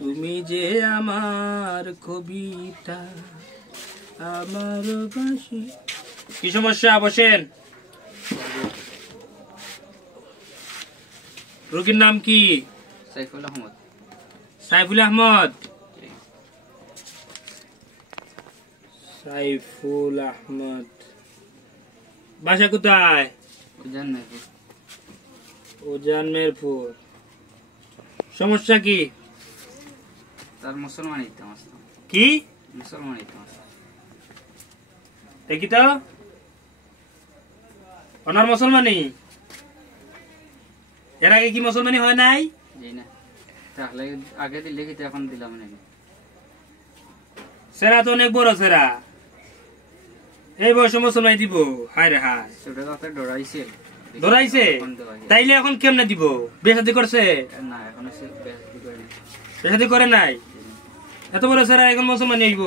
তুমি যে আমার কবিতা আমার বাঁশি। কি সমস্যা? বসেন। রোগীর নাম কি? সাইফুল আহমদ। সাইফুল আহমদ। সাইফুল আহমদ বাসা কোথায়? উজান মেরপুর। সমস্যা কি? তার মুসলমান কি? মুসলমান দেখি তো ওনার মুসলমানি। এর আগে কি মুসলমানি হয় নাই? জি না, তাহলে আগে দিলে কি এখন দিলাম নাকি? সেরা তো অনেক বড় সেরা, এই বয়সে মুসলমানি দিব? হায় রে হায়, ছোট কথা ডরাইছে। ধরাইছে? তাইলে এখন কেমনে দিব? বেশাদি করছে? না, এখন বেশাদি করে নাই। এত বড় সেরা এখন মুসলমানি হইব?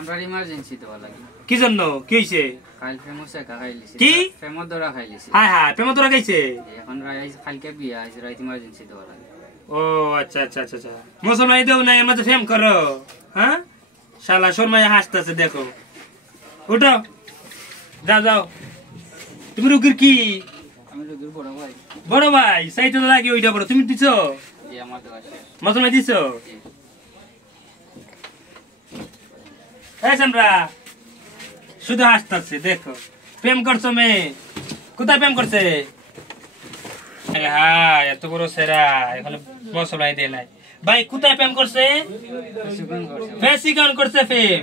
আমরা ইমার্জেন্সি দেওয়া লাগে। কি জন্য? কি হইছে? কাল ফেমস একা খাইলিছে। কি? ফেমস দরা খাইলিছে। হায় হায়, প্রেমত ধরা খাইছে? এখন কালকে বিয়া আছে, রাত ইমার্জেন্সি দেওয়া লাগে। ও আচ্ছা আচ্ছা আচ্ছা আচ্ছা, মুসলমানি দেও না, এর মধ্যে ফেম করো? হ্যাঁ, শালা শর্মায় হাসতেছে, দেখো। উঠো, যাও যাও। তুমি রুগীর কি? আমি রুগীর বড় ভাই। বড় ভাই? চাইতে তো লাগে ওইটা বড়, তুমি দিছো? জি, আমার দেওয়া শেষ। মুসলমানি দিছো? আমরা শুধু হাসতেছে, দেখো। প্রেম করছো মেয়ে? কোথায় প্রেম করছে? হ্যাঁ, এত বড় সেরা এখন মুসলমানি দেয় নাই। ভাই কোথায় প্রেম করছে? ফেসিকন করছে প্রেম।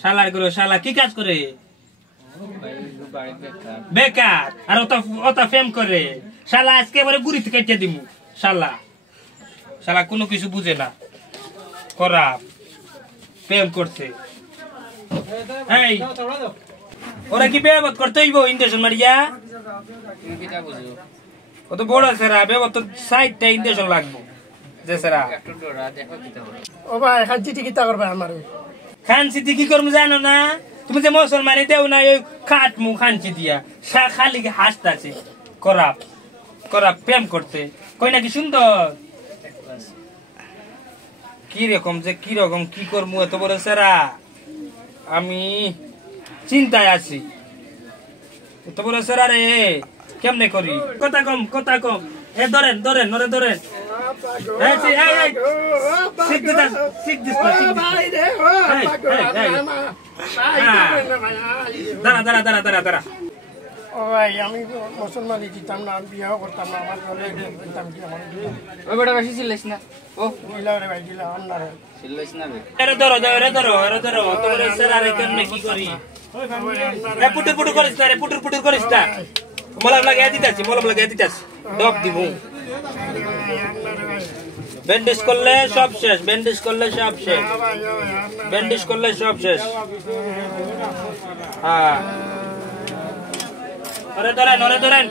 শালার গুলো, শালা কি কাজ করে? বেকার। আর অত প্রেম করে? শালা আজকে এবারে গুড়িতে কেটে দিমু। শালা শালা কোনো কিছু বুঝে না, করা প্রেম করছে। এই ওরা কি বেবত করতে হইব ইনজেকশন মারিয়া? তুমি কিটা বুঝো? কত বড় সেরা বেবত, 60টা ইনজেকশন লাগবে যে সেরা। একটু ডরা দেখো কিটা হবে। ও ভাই খানছি টিকিট করবে আমার। খানসি কি করবো জানো না? তুমি যে মুসলমানি দেও না, এই খাটমু খানসি দিয়া খালি হাসতাছে। করাপ করাপ প্রেম করতে কই নাকি সুন্দর? কি রকম যে কি রকম কি করবো এত বড় সেরা, আমি চিন্তায় আছি। এত বড় সেরা রে, কেমনে করি? কথা কম, কথা কম। এ ধরেন ধরেন, নরে ধরেন। দাঁড়া দাঁড়া দাঁড়া দাঁড়া দাঁড়া। ও ভাই আমি মুসলমানি দিতাম না, আমি বিয়াও করতাম না, আমার ঘরে দিতাম কি আমার ওই বেটা বেশি চিল্লাইস না। ও দিলা রে ভাই, দিলা আন্না রে চিল্লাইস না বে। এরে ধরো এরে ধরো এরে ধরো। তোমার সেরা রে কেমনে কি করি? এ পুটুর পুটুর করিস না রে, পুটুর পুটুর করিস না। মলম লাগিয়ে দিতাছি, মলম লাগিয়ে দিতাছি, ডক দিব। ব্যান্ডেজ করলে সব শেষ, ব্যান্ডেজ করলে সব শেষ, ব্যান্ডেজ করলে সব শেষ। হ্যাঁ, ওরে ধরেন, ওরে ধরেন।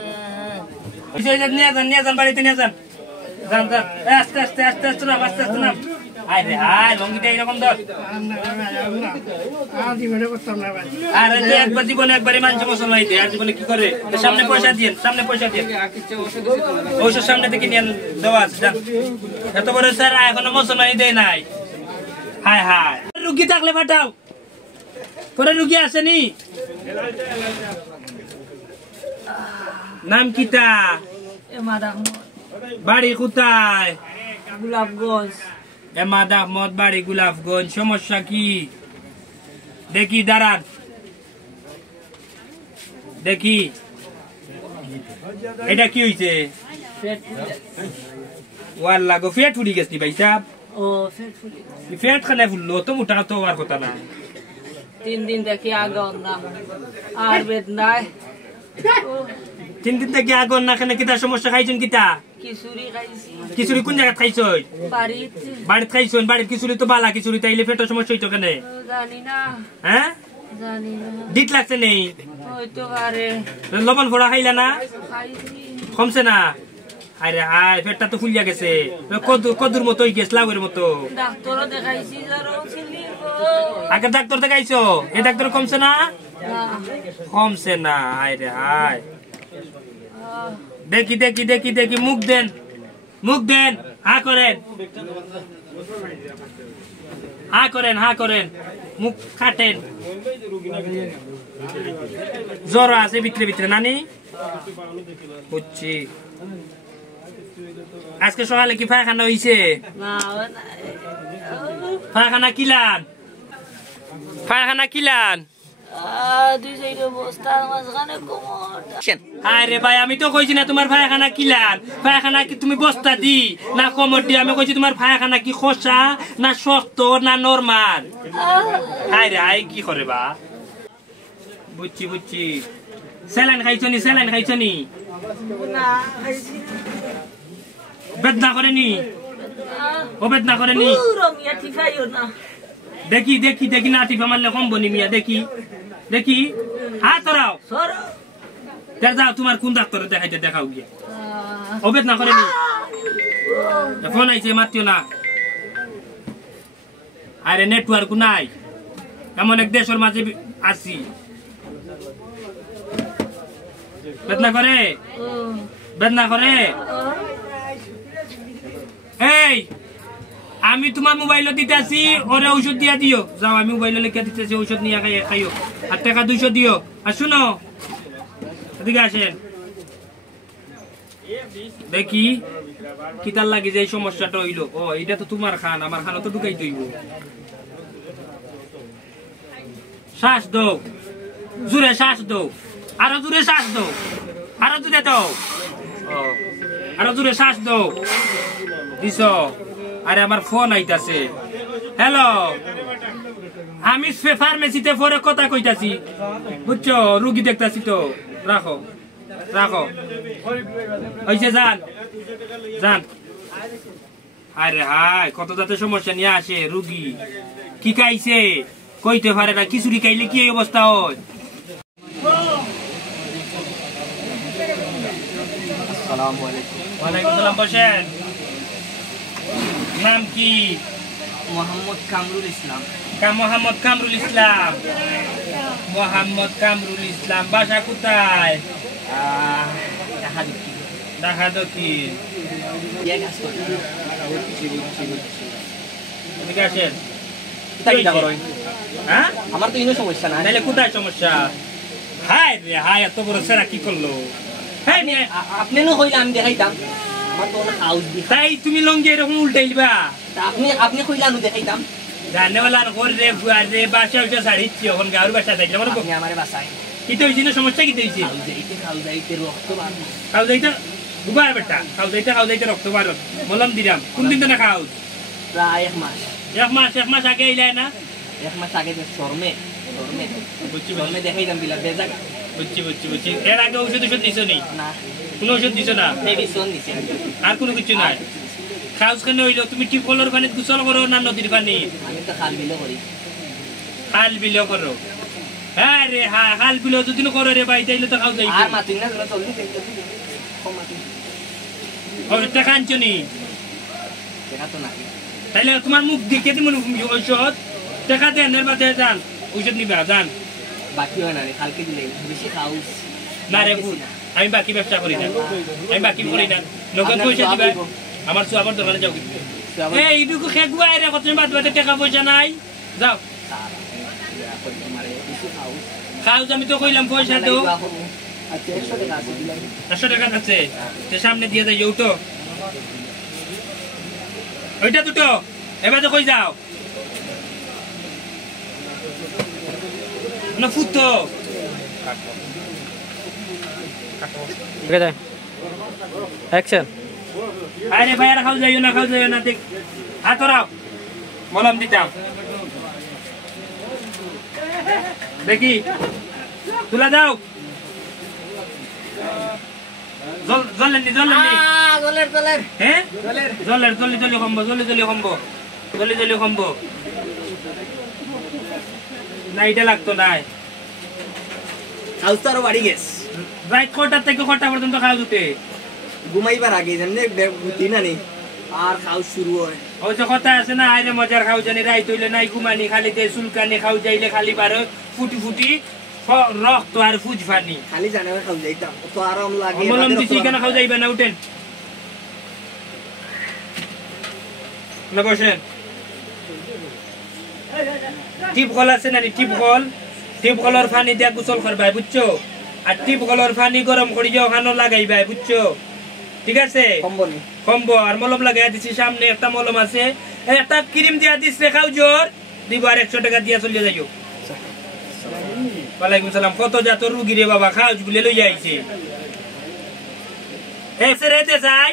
নিয়ে যান, নিয়ে যান, বাড়িতে নিয়ে যান। যান যান, আস্তে আস্তে আস্তে আস্তে নাম, আস্তে আস্তে নাম। আয় রে হায়, লঙ্গিটা এইরকম ধর। আরে একবার জীবনে একবারই মানুষ মুসলমানি দেয়, আর জীবনে কি করে? সামনে পয়সা দিয়ে, সামনে পয়সা দিয়ে ঔষধ সামনে থেকে নিয়ে দেওয়া আছে। যান, এত বড় স্যার এখনো মুসলমানি দেয় নাই। হায় হায়, রুগী থাকলে পাঠাও। পরে রুগী আসেনি? নাম কিটা? বাড়ি কোথায়? গোলাপগঞ্জ। এমাদ আহমদ, বাড়ি গোলাপগঞ্জ। সমস্যা কি? দেখি দাঁড়ান, দেখি এটা কি হইছে? ওয়ার লাগো ফেট ফুটি গেছি ভাই সাহেব। ও ফেট ফুলি। ফেট খানে ফুললো তো মোটা তো আর কথা না। 3 দিন দেখি আগুন না আর বেদনায়। 3 দিন থেকে আগুন না খানে কিটা সমস্যা? খাইছেন কিটা? খিচুড়ি খাইছি। খিচুড়ি কোন জায়গা খাইছো? বাড়িতে। বাড়িতে খাইছো? বাড়ির খিচুড়ি তো বালা খিচুড়ি, তাইলে পেটের সমস্যা হইতো কেন? জানি না। হ্যাঁ, জানি না। ডিট লাগছে নেই? হয়তো পারে। লবণ ফোড়া খাইলা না? খাইছি। কমছে না? আরে হায়, পেটটা তো ফুলিয়া গেছে, কদুর মতো হয়ে গেছে, লাউয়ের মতো। ডাক্তারও দেখাইছি, যারও ছিলি। আগের ডাক্তার দেখাইছো? এই ডাক্তার কমছে না? কমছে না? আরে হায়, দেখি দেখি দেখি দেখি, মুখ দেন, মুখ দেন। হা করেন মুখ কাটেন জ্বর আছে ভিতরে নানি বুঝছি আজকে সকালে কি পায়খানা হইছে পায়খানা কিলান আরে ভাই আমি তো কইছি না তোমার পায়খানা কিলান পায়খানা কি তুমি বস্তা দি না কমর দি আমি কইছি তোমার পায়খানা কি খোসা না শক্ত না নরমাল আরে আই কি করে বা বুঝছি স্যালাইন খাইছনি বেদনা করেনি ও বেদনা করেনি দেখি না টিপা মারলে কম বনি মিয়া দেখি হাত ধরাও যাও তোমার কোন ডাক্তারে দেখাও গিয়া ও বেদনা করেনি ফোন আইছে মাতিও না আরে নেটওয়ার্ক নাই এমন এক দেশের মাঝে আছি বেদনা করে এই আমি তোমার মোবাইল দিতেছি ওরে ঔষধ দিয়া দিও যাও আমি মোবাইল লিখে দিতেছি ঔষধ নিয়ে খাইও আর টাকা 200 দিও আর শুনো এদিকে আসেন দেখি কি তার লাগে যে সমস্যাটা হইলো ও এটা তো তোমার খান আমার খানও তো ঢুকাই দইব শ্বাস দাও জোরে শ্বাস দাও আরো জোরে শ্বাস দাও আরো জোরে দাও আরো জোরে শ্বাস দাও দিছ আরে আমার ফোন আইতাছে হ্যালো আমি ফার্মেসিতে পরে কথা কইতাছি বুঝছো রুগী দেখতাছি তো রাখো হইছে যান আরে হাই কত যাতে সমস্যা নিয়ে আসে রুগী কি খাইছে কইতে পারে না খিচুড়ি খাইলে কি অবস্থা হয় ওয়ালাইকুম আসসালাম বসেন নাম কি মোহাম্মদ কামরুল ইসলাম মোহাম্মদ কামরুল ইসলাম বাসা কোথায় ঢাকা দক্ষিণ আমার তো কোনো সমস্যা না তাহলে কোথায় সমস্যা হাই রে হাই এত বড় সেরা কি করলো আপনি কইলে আমি দেখাইতাম আমার তো হাউস তাই তুমি লঙ্গি এরকম উল্টাইবা আপনি কইলে আমি দেখাইতাম জানেওয়ালা রে বুয়ার রে বাসা উঠে ছাড়িচ্ছি এখন গাঁর বাসা থাকলে আমার বাসায় কি তো হয়েছিল সমস্যা কি হয়েছে খাও যাইতে দুবার বেটা খাও যাইতে রক্ত বার বললাম দিলাম কোন দিন না খাও প্রায় এক মাস আগে এলাই না এক মাস আগে শর্মে দেখাইতাম বিলা বেজা বুঝছি এর আগে ঔষধ দিছো নি না কোনো ওষুধ দিছো না আর কোনো কিছু নাই খাউস কেন হইলো তুমি টিউবওয়েলের পানি গোসল করো না নদীর পানি আমি তো খাল বিলে করো হ্যাঁ রে খাল বিলে যদি করো রে ভাই তাইলে তো খাও যাই আর মাতিন না চলবি টাকা আনছো নি টাকা তো নাই তাইলে তোমার মুখ দেখে তুমি ঔষধ টাকা দেন এর বাদে যান ঔষধ নিবা যান বাকি হয় না রে কালকে দিলে বেশি খাউস না রে আমি বাকি ব্যবসা করি না নগদ পয়সা দিবা আমার আমার দোকানে যাও এই এইটুকু খেগুয়া রে কত বাদ বাদে টাকা পয়সা নাই যাও খাউস আমি তো কইলাম পয়সা দাও 100 টাকা আছে সামনে দিয়ে যাই উঠো ওইটা দুটো এবার তো কই যাও না ফুটো অ্যাকশন আরে ভাইরা খাও যাইও না দেখ হাত ধরাও মলম দিতাম দেখি তুলা দাও জলের হ্যাঁ জলি কম্বো না এটা লাগতো নাই খাউস তো আরো বাড়ি গেছে রাত কটা থেকে কটা পর্যন্ত খাওয়া দুতে ঘুমাইবার আগে যেমনি বুদ্ধি না নেই আর খাওয়া শুরু হয় ওই যে কথা আছে না আরে মজার খাও জানি রাইত হইলে নাই ঘুমানি খালি দে চুলকানি খাও যাইলে খালি বারো ফুটি রক্ত আর ফুজ ফানি খালি জানে খাও যাইতাম তো আরাম লাগে মলম দিছি কেন খাও যাইবে না উঠেন না বসেন টিপ কল আছে না টিপ কলর পানি দিয়া গোসল করবাই বুঝছো আর টিপ কলর পানি গরম করিয়া ওখানে লাগাইবাই বুঝছো ঠিক আছে কম্বনি কম্বো আর মলম লাগাই দিছি সামনে একটা মলম আছে একটা ক্রিম দিয়া দিস রেখাও জোর দিব আর 100 টাকা দিয়া চলে যাইও ওয়ালাইকুম সালাম কত যা তো রুগী রে বাবা খাওজ গুলে লই আইছে এসে রেতে যাই